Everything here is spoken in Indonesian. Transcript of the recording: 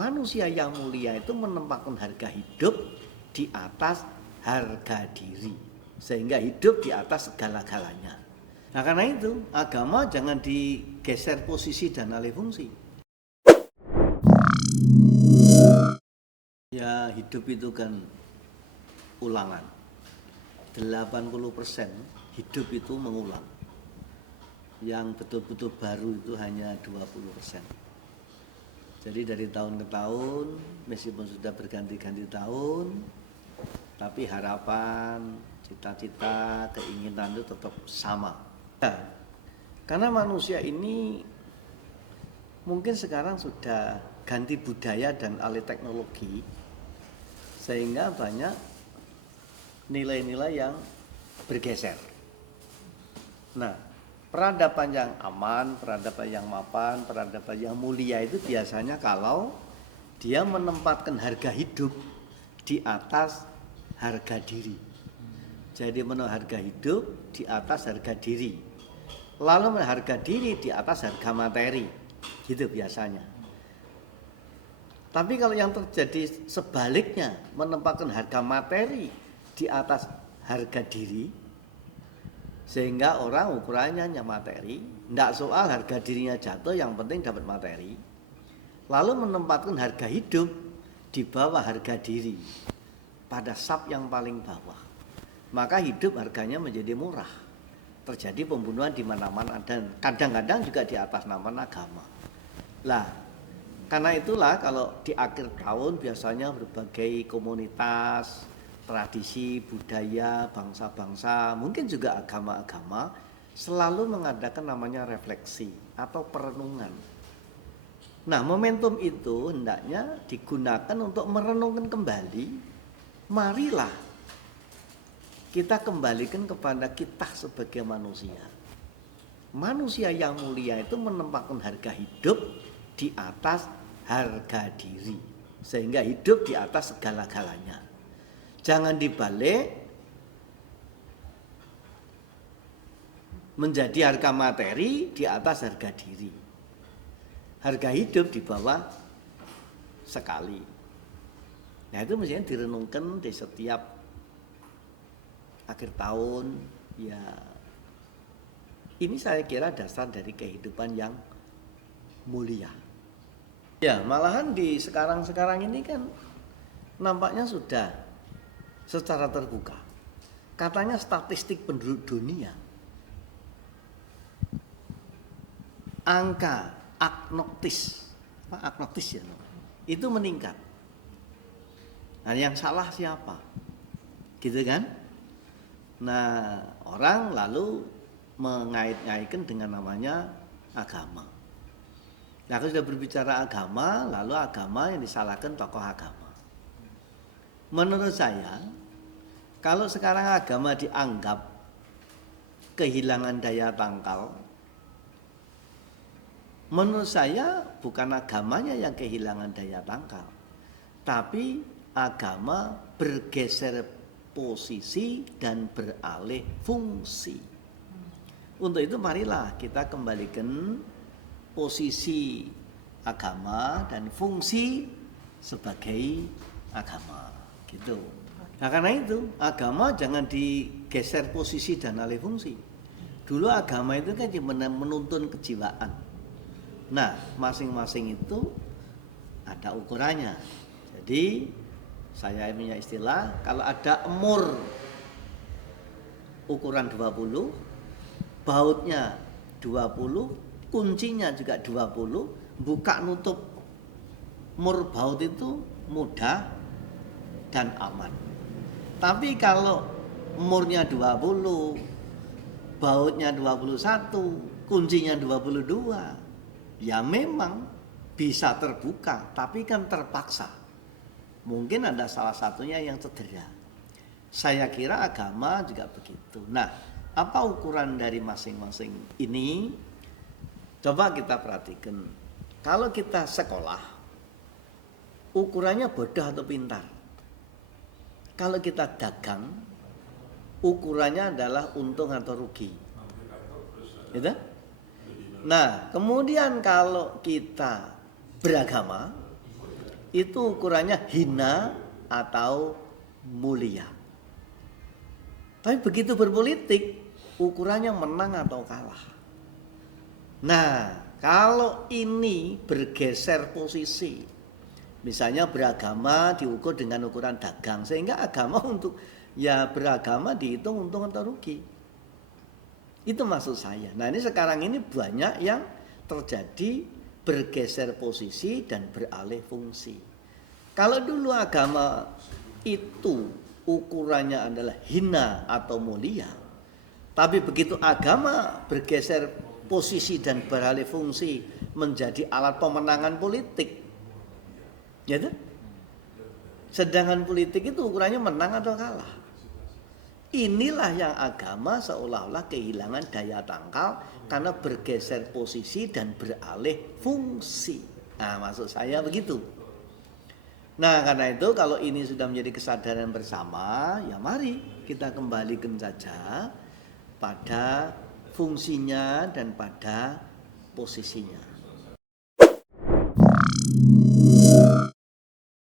manusia yang mulia itu menempatkan harga hidup di atas harga diri, sehingga hidup di atas segala-galanya. Nah, karena itu agama jangan digeser posisi dan alih fungsi. Ya, hidup itu kan ulangan. 80% hidup itu mengulang. Yang betul-betul baru itu hanya 20%. Jadi dari tahun ke tahun, meskipun sudah berganti-ganti tahun, tapi harapan, cita-cita, keinginan itu tetap sama. Nah, karena manusia ini mungkin sekarang sudah ganti budaya dan alih teknologi, sehingga banyak nilai-nilai yang bergeser. Nah, peradaban yang aman, peradaban yang mapan, peradaban yang mulia itu biasanya kalau dia menempatkan harga hidup di atas harga diri. Jadi harga hidup di atas harga diri. Lalu harga diri di atas harga materi. Gitu biasanya. Tapi kalau yang terjadi sebaliknya, menempatkan harga materi di atas harga diri, sehingga orang ukurannya hanya materi, tidak soal harga dirinya jatuh, yang penting dapat materi. Lalu menempatkan harga hidup di bawah harga diri, pada sab yang paling bawah. Maka hidup harganya menjadi murah. Terjadi pembunuhan di mana-mana dan kadang-kadang juga di atas nama agama. Lah, karena itulah kalau di akhir tahun biasanya berbagai komunitas, tradisi, budaya, bangsa-bangsa, mungkin juga agama-agama selalu mengadakan namanya refleksi atau perenungan. Nah, momentum itu hendaknya digunakan untuk merenungkan kembali. Marilah kita kembalikan kepada kita sebagai manusia. Manusia yang mulia itu menempatkan harga hidup di atas harga diri, sehingga hidup di atas segala-galanya. Jangan dibalik menjadi harga materi di atas harga diri. Harga hidup di bawah sekali. Nah, itu mestinya direnungkan di setiap akhir tahun. Ya, ini saya kira dasar dari kehidupan yang mulia. Ya, malahan di sekarang ini kan nampaknya sudah secara terbuka. Katanya statistik penduduk dunia, angka agnostis ya, itu meningkat. Nah, yang salah siapa? Gitu kan? Nah, orang lalu mengait-ngaitkan dengan namanya agama. Nah, kalau sudah berbicara agama, lalu agama yang disalahkan tokoh agama. Menurut saya, kalau sekarang agama dianggap kehilangan daya tangkal, menurut saya bukan agamanya yang kehilangan daya tangkal, tapi agama bergeser posisi dan beralih fungsi. Untuk itu marilah kita kembalikan posisi agama dan fungsi sebagai agama. Gitu. Nah, karena itu agama jangan digeser posisi dan alih fungsi. Dulu agama itu kan cuma menuntun kejiwaan. Nah, masing-masing itu ada ukurannya. Jadi saya punya istilah, kalau ada emur ukuran 20, bautnya 20, kuncinya juga 20, buka nutup mur baut itu mudah dan aman. Tapi kalau murnya 20, bautnya 21, kuncinya 22, ya memang bisa terbuka, tapi kan terpaksa. Mungkin ada salah satunya yang cedera. Saya kira agama juga begitu. Nah, apa ukuran dari masing-masing ini? Coba kita perhatikan. Kalau kita sekolah, ukurannya bodoh atau pintar. Kalau kita dagang, ukurannya adalah untung atau rugi. Gitu? Nah, kemudian kalau kita beragama, itu ukurannya hina atau mulia. Tapi begitu berpolitik, ukurannya menang atau kalah. Nah, kalau ini bergeser posisi, misalnya beragama diukur dengan ukuran dagang, sehingga agama untuk ya beragama dihitung untung atau rugi. Itu maksud saya. Nah, ini sekarang ini banyak yang terjadi bergeser posisi dan beralih fungsi. Kalau dulu agama itu ukurannya adalah hina atau mulia, tapi begitu agama bergeser posisi dan beralih fungsi menjadi alat pemenangan politik, ya kan? Sedangkan politik itu ukurannya menang atau kalah. Inilah yang agama seolah-olah kehilangan daya tangkal karena bergeser posisi dan beralih fungsi. Nah, maksud saya begitu. Nah, karena itu kalau ini sudah menjadi kesadaran bersama, ya mari kita kembalikan saja pada fungsinya dan pada posisinya.